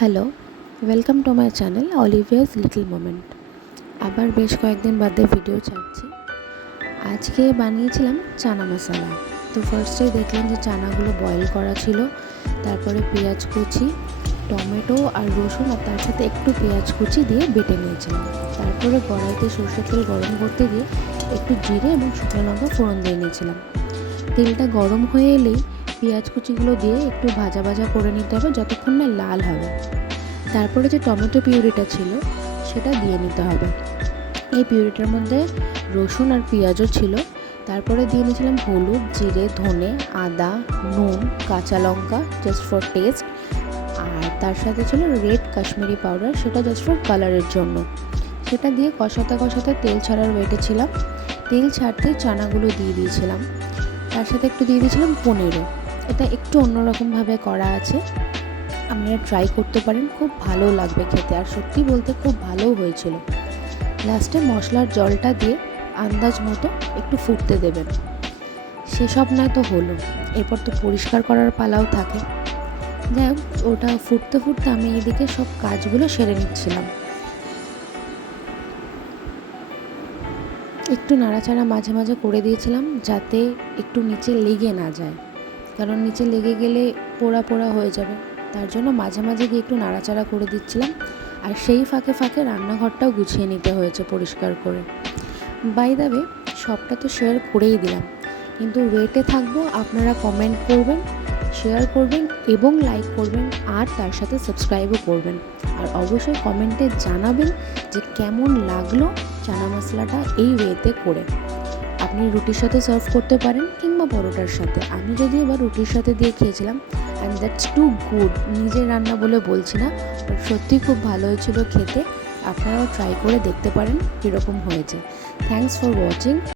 Hello, welcome to my channel Olivia's little moment. আবার বেশ কয়েকদিন বাদে ভিডিও ছাড়ছি। আজকে বানিয়েছিলাম চানা মশলা। তো ফার্স্টে দেখলাম যে চানাগুলো বয়েল করা ছিল, তারপরে পেঁয়াজ কুচি, টমেটো আর রসুন আর তার সাথে একটু পেঁয়াজ কুচি দিয়ে বেটে নিয়েছিলাম। তারপরে কড়াইতে সরষের তেল গরম করতে দিয়ে একটু জিরে এবং শুকনো লঙ্কা ফোড়ন দিয়ে নিয়েছিলাম। তেলটা গরম হয়ে এলেই পেঁয়াজ কুচিগুলো দিয়ে একটু ভাজা ভাজা করে নিতে হবে যতক্ষণ না লাল হবে। তারপরে যে টমেটো পিউরিটা ছিল সেটা দিয়ে নিতে হবে। এই পিউরিটার মধ্যে রসুন আর পেঁয়াজও ছিল। তারপরে দিয়ে নিয়েছিলাম হলুদ, জিরে, ধনে, আদা, নুন, কাঁচা লঙ্কা জাস্ট ফর টেস্ট, আর তার সাথে ছিল রেড কাশ্মীরি পাউডার, সেটা জাস্ট ফর কালারের জন্য। সেটা দিয়ে কষাতে কষাতে তেল ছাড়ার ওয়েটে ছিলাম। তেল ছাড়তেই চানাগুলো দিয়ে দিয়েছিলাম। তার সাথে একটু দিয়ে দিয়েছিলাম পনিরও। এটা একটু অন্যরকমভাবে করা আছে, আপনারা ট্রাই করতে পারেন, খুব ভালো লাগবে খেতে, আর সত্যি বলতে খুব ভালোও হয়েছিল। লাস্টে মশলার জলটা দিয়ে আন্দাজ মতো একটু ফুটতে দেবেন। সেসব নয় তো হলো, এরপর তো পরিষ্কার করার পালাও থাকে। যাই হোক, ওটা ফুটতে ফুটতে আমি এদিকে সব কাজগুলো সেরে নিচ্ছিলাম। একটু নাড়াচাড়া মাঝে মাঝে করে দিয়েছিলাম যাতে একটু নিচে লেগে না যায়, কারণ নিচে লেগে গেলে পোড়া পোড়া হয়ে যাবে। তার জন্য মাঝে মাঝে গিয়ে একটু নাড়াচাড়া করে দিচ্ছিলাম। আর সেই ফাঁকে ফাঁকে রান্নাঘরটাও গুছিয়ে নিতে হয়েছে পরিষ্কার করে। বাই দ্য ওয়ে, সবটা তো শেয়ার করেই দিলাম, কিন্তু ওয়েটে থাকবো আপনারা কমেন্ট করবেন, শেয়ার করবেন এবং লাইক করবেন, আর তার সাথে সাবস্ক্রাইবও করবেন। আর অবশ্যই কমেন্টে জানাবেন যে কেমন লাগলো চানা মশলাটা এই ওয়েতে করে। আপনি রুটির সাথে সার্ভ করতে পারেন কিংবা পরোটার সাথে। আমি যদিও এবার রুটির সাথে দিয়ে খেয়েছিলাম, অ্যান্ড দ্যাটস টু গুড। নিজের রান্না বলে বলছি না, বাট সত্যি খুব ভালো হয়েছিল খেতে। আপনারাও ট্রাই করে দেখতে পারেন কীরকম হয়েছে। Thanks for watching.